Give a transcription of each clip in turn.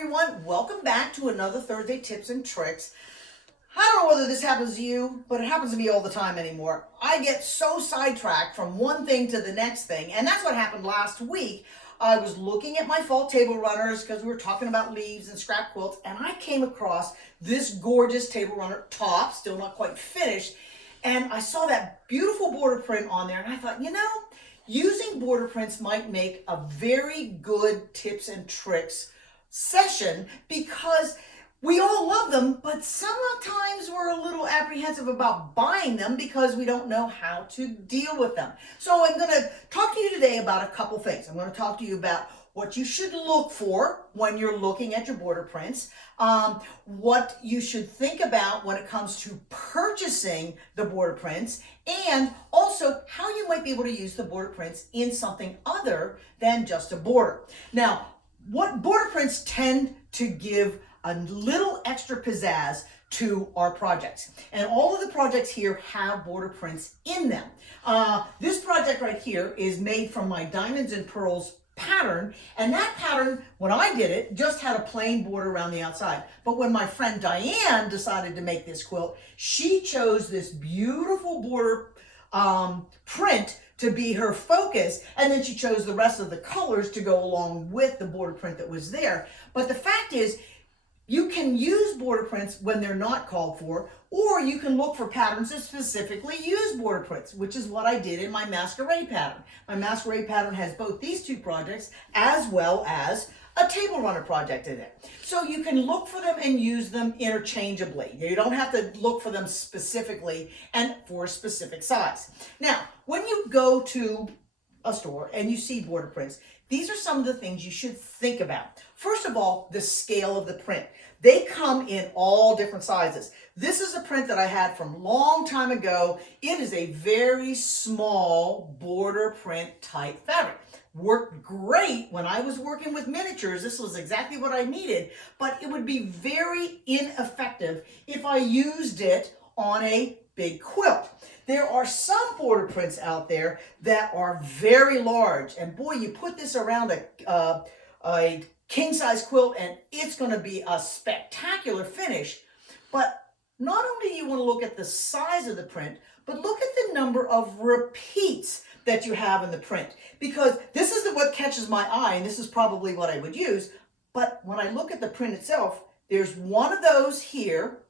everyone, welcome back to another Thursday Tips and Tricks. I don't know whether this happens to you, but it happens to me all the time anymore. I get so sidetracked from one thing to the next thing, and that's what happened last week. I was looking at my fall table runners because we were talking about leaves and scrap quilts, and I came across this gorgeous table runner top, still not quite finished, and I saw that beautiful border print on there, and I thought, using border prints might make a very good tips and tricks session because we all love them, but sometimes we're a little apprehensive about buying them because we don't know how to deal with them. So I'm going to talk to you today about a couple things. I'm going to talk to you about what you should look for when you're looking at your border prints, what you should think about when it comes to purchasing the border prints, and also how you might be able to use the border prints in something other than just a border. Now, what border prints tend to give a little extra pizzazz to our projects. And all of the projects here have border prints in them. This project right here is made from my Diamonds and Pearls pattern, and that pattern, when I did it, just had a plain border around the outside. But when my friend Diane decided to make this quilt, she chose this beautiful border print to be her focus, and then she chose the rest of the colors to go along with the border print that was there. But the fact is, you can use border prints when they're not called for, or you can look for patterns that specifically use border prints, which is what I did in my masquerade pattern. My masquerade pattern has both these two projects as well as a table runner project in it. So you can look for them and use them interchangeably. You don't have to look for them specifically and for a specific size. Now, when you go to a store and you see border prints, these are some of the things you should think about. First of all, the scale of the print. They come in all different sizes. This is a print that I had from a long time ago. It is a very small border print type fabric. Worked great when I was working with miniatures. This was exactly what I needed, but it would be very ineffective if I used it on a big quilt. There are some border prints out there that are very large, and boy, you put this around a king-size quilt and it's going to be a spectacular finish. But not only do you want to look at the size of the print, but look at the number of repeats that you have in the print, because this is what catches my eye, and this is probably what I would use. But when I look at the print itself, there's one of those here.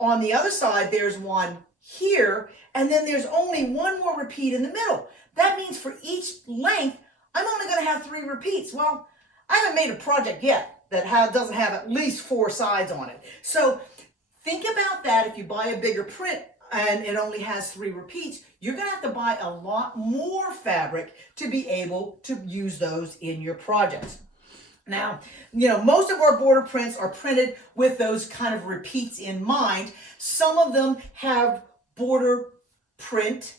On the other side, there's one here, and then there's only one more repeat in the middle. That means for each length, I'm only going to have 3 repeats. Well, I haven't made a project yet that doesn't have at least 4 sides on it. So think about that. If you buy a bigger print and it only has 3 repeats, you're going to have to buy a lot more fabric to be able to use those in your projects. Now, most of our border prints are printed with those kind of repeats in mind. Some of them have border print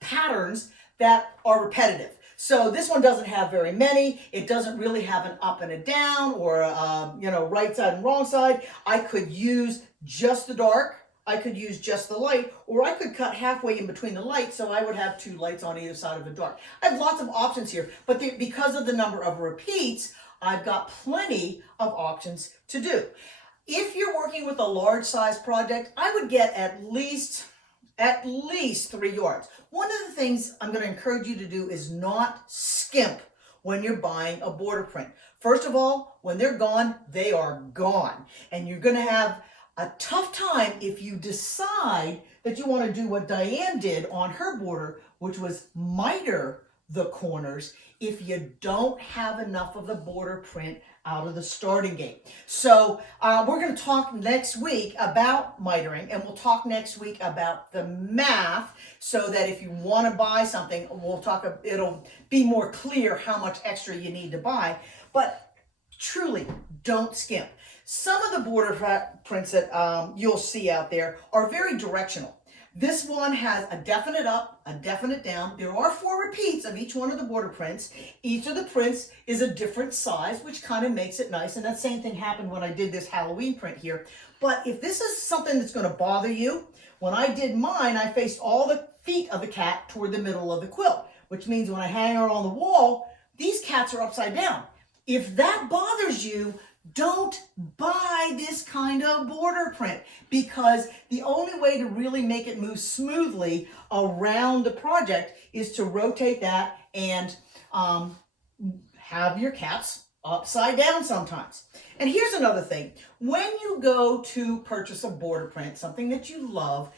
patterns that are repetitive. So this one doesn't have very many. It doesn't really have an up and a down or right side and wrong side. I could use just the dark. I could use just the light, or I could cut halfway in between the lights, so I would have 2 lights on either side of the dark. I have lots of options here, but because of the number of repeats, I've got plenty of options to do. If you're working with a large size project, I would get at least 3 yards. One of the things I'm going to encourage you to do is not skimp when you're buying a border print. First of all, when they're gone, they are gone. And you're going to have a tough time if you decide that you want to do what Diane did on her border, which was miter the corners, if you don't have enough of the border print out of the starting gate. So we're going to talk next week about mitering, and we'll talk next week about the math, so that if you want to buy something, it'll be more clear how much extra you need to buy. But truly, don't skimp. Some of the border prints that you'll see out there are very directional. This one has a definite up, a definite down. There are 4 repeats of each one of the border prints. Each of the prints is a different size, which kind of makes it nice. And that same thing happened when I did this Halloween print here. But if this is something that's going to bother you, when I did mine, I faced all the feet of the cat toward the middle of the quilt, which means when I hang her on the wall, these cats are upside down. If that bothers you, don't buy this kind of border print, because the only way to really make it move smoothly around the project is to rotate that and have your caps upside down sometimes. And here's another thing. When you go to purchase a border print, something that you love,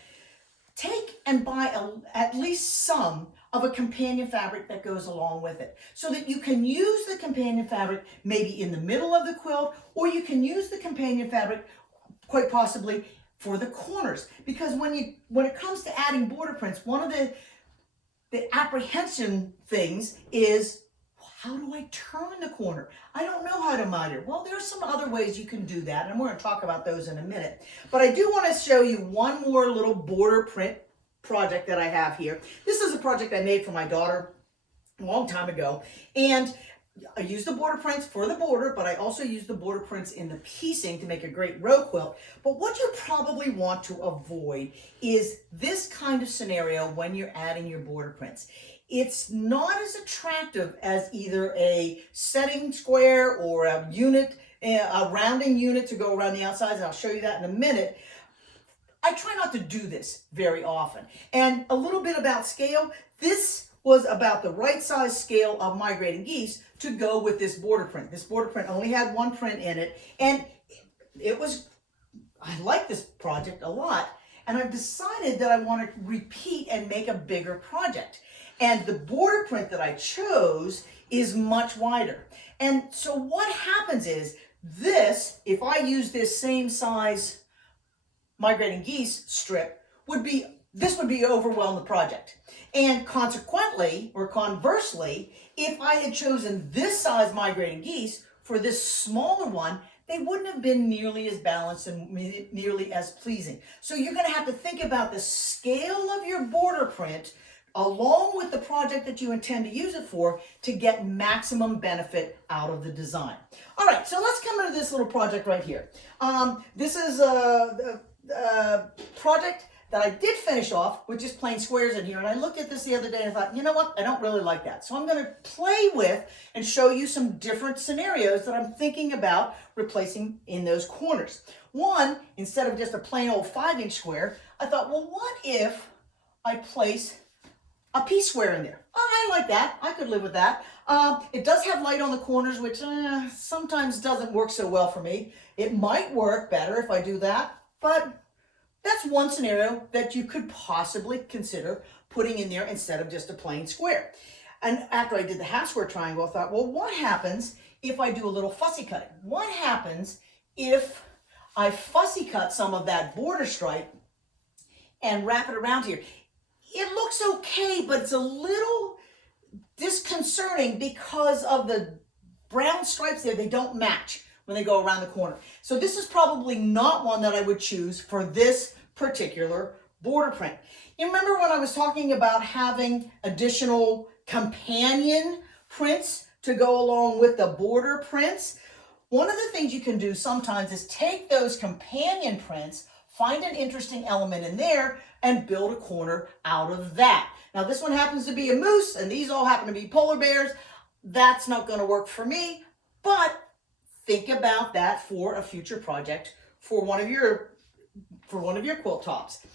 take and buy at least some of a companion fabric that goes along with it, so that you can use the companion fabric maybe in the middle of the quilt, or you can use the companion fabric quite possibly for the corners. Because when it comes to adding border prints, one of the apprehension things is, how do I turn the corner? I don't know how to miter. Well, there's some other ways you can do that, and we're going to talk about those in a minute. But I do want to show you one more little border print project that I have here. This is a project I made for my daughter a long time ago, and I used the border prints for the border, but I also used the border prints in the piecing to make a great row quilt. But what you probably want to avoid is this kind of scenario when you're adding your border prints. It's not as attractive as either a setting square or a unit, a rounding unit to go around the outsides, and I'll show you that in a minute. I try not to do this very often. And a little bit about scale. This was about the right size scale of migrating geese to go with this border print. This border print only had one print in it, and I like this project a lot, and I've decided that I want to repeat and make a bigger project. And the border print that I chose is much wider. And so what happens is this, if I use this same size migrating geese strip, this would be overwhelm the project. And consequently, or conversely, if I had chosen this size migrating geese for this smaller one, they wouldn't have been nearly as balanced and nearly as pleasing. So you're going to have to think about the scale of your border print along with the project that you intend to use it for to get maximum benefit out of the design. All right, so let's come into this little project right here. This is a project that I did finish off with just plain squares in here, and I looked at this the other day and I thought, you know what, I don't really like that. So I'm going to play with and show you some different scenarios that I'm thinking about replacing in those corners. One, instead of just a plain old 5-inch square, I thought, well, what if I place a piece square in there? Oh, I like that. I could live with that. It does have light on the corners, which sometimes doesn't work so well for me. It might work better if I do that, but that's one scenario that you could possibly consider putting in there instead of just a plain square. And after I did the half square triangle, I thought, well, what happens if I do a little fussy cutting? What happens if I fussy cut some of that border stripe and wrap it around here? It looks okay, but it's a little disconcerting because of the brown stripes there. They don't match when they go around the corner. So this is probably not one that I would choose for this particular border print. You remember when I was talking about having additional companion prints to go along with the border prints? One of the things you can do sometimes is take those companion prints, find an interesting element in there, and build a corner out of that. Now this one happens to be a moose, and these all happen to be polar bears. That's not going to work for me, but think about that for a future project for one of your quilt tops.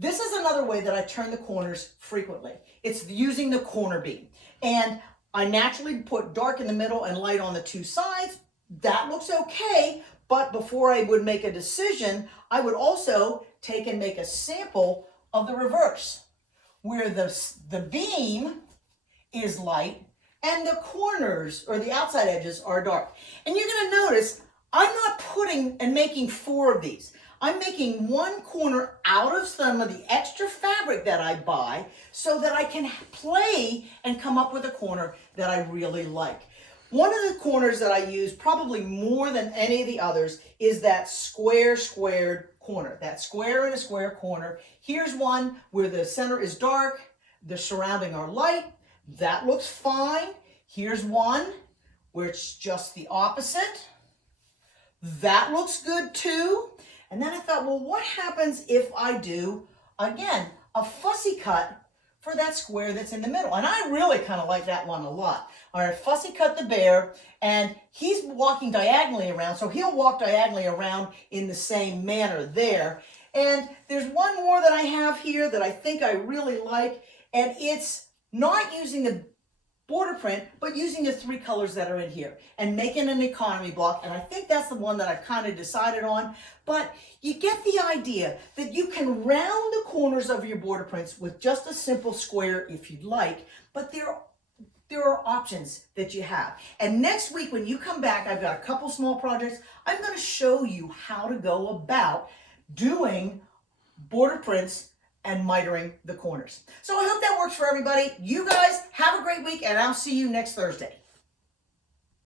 This is another way that I turn the corners frequently. It's using the corner beam. And I naturally put dark in the middle and light on the two sides. That looks okay, but before I would make a decision, I would also take and make a sample of the reverse, where the beam is light and the corners or the outside edges are dark. And you're going to notice I'm not putting and making 4 of these. I'm making one corner out of some of the extra fabric that I buy so that I can play and come up with a corner that I really like. One of the corners that I use probably more than any of the others is that squared corner, that square and a square corner. Here's one where the center is dark, the surrounding are light. That looks fine. Here's one where it's just the opposite. That looks good too. And then I thought, well, what happens if I do, again, a fussy cut for that square that's in the middle. And I really kind of like that one a lot. All right, Fussy cut the bear, and he's walking diagonally around, so he'll walk diagonally around in the same manner there. And there's one more that I have here that I think I really like, and it's not using the border print, but using the 3 colors that are in here and making an economy block. And I think that's the one that I've kind of decided on. But you get the idea that you can round the corners of your border prints with just a simple square if you'd like, but there are options that you have. And next week when you come back, I've got a couple small projects. I'm going to show you how to go about doing border prints and mitering the corners. So I hope that works for everybody. You guys have a great week, and I'll see you next Thursday.